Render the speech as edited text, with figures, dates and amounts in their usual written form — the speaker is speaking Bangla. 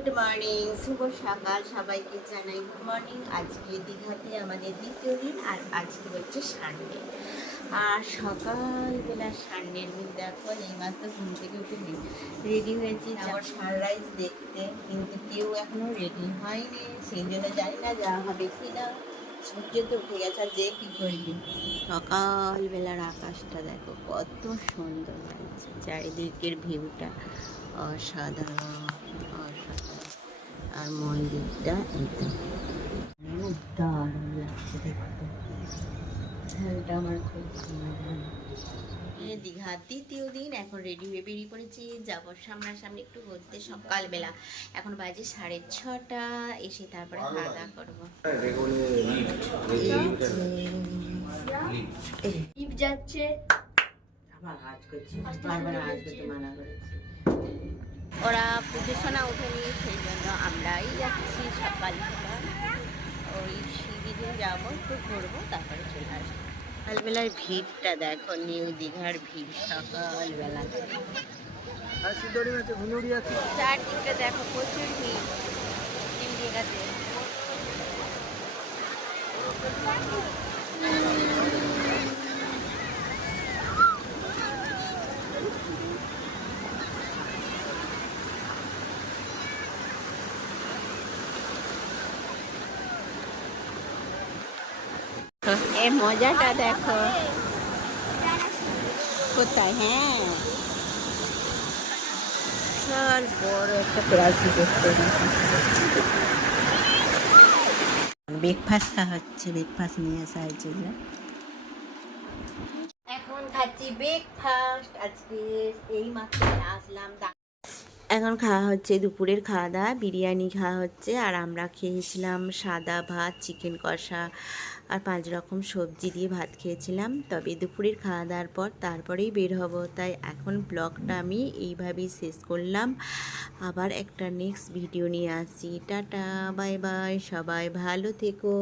গুড মর্নিং, শুভ সকাল সবাইকে জানাই গুড মর্নিং। আজকে দীঘাতে আমাদের দ্বিতীয় দিন, আর আজকে হচ্ছে সানডে। আর সকালবেলা সানডের দিন দেখো, এইমাত্র ঘুম থেকে উঠে রেডি হয়েছি যাওয়ার সানরাইজ দেখতে, কিন্তু কেউ এখনো রেডি হয়নি। সেই জন্য জানি না যাওয়া হবে কি না। সূর্য তো উঠে গেছে, আর যে কি করবি। সকালবেলার আকাশটা দেখো কত সুন্দর লাগছে, চারিদিকের ভিউটা অসাধারণ অসাধারণ। আর মন্দিরটা একদম দারুণ লাগছে দেখতে। এটা আমার খুব দীঘার দ্বিতীয় দিন। এখন রেডি হয়ে বেরিয়ে পড়েছি, যাবো সামনাসামনি একটু ঘুরতে। সকালবেলা এখন বাজে 6:30, এসে তারপরে খাওয়া দাওয়া করবো। যাচ্ছে আবার আজ করছি, বারবার আজ করতে মানা করেছি। ওরা পুজোসোনা ওঠেনি, সেই জন্য আমরাই যাচ্ছি সকাল সকাল। ওই শিবিরে যাবো, একটু ঘুরবো, তারপরে চলে আসবো। সকালবেলার ভিড়টা দেখো, নিউ দীঘার ভিড় সকালবেলা। চারদিকটা দেখো প্রচুর ভিড় নিউ দীঘাতে। এই মজাটা দেখো কোথায়। হ্যাঁ, বিশাল বড় একটা প্রাচী দেখতে। ব্রেকফাস্ট খাওয়া হচ্ছে, ব্রেকফাস্ট নিয়ে আসা হয়েছিল। এখন খাচ্ছি ব্রেকফাস্ট। আজকে এই মাত্র আসলাম। এখন খাওয়া হচ্ছে দুপুরের খাওয়া দাওয়া, বিরিয়ানি খাওয়া হচ্ছে। আর আমরা খেয়েছিলাম সাদা ভাত, চিকেন কষা আর 5 রকম সবজি দিয়ে ভাত খেয়েছিলাম। তবে দুপুরের খাওয়া দাওয়ার পর তারপরেই বের হব, তাই এখন ব্লগটা আমি এইভাবেই শেষ করলাম। আবার একটা নেক্সট ভিডিও নিয়ে আসি। টাটা, বাই বাই, সবাই ভালো থেকো।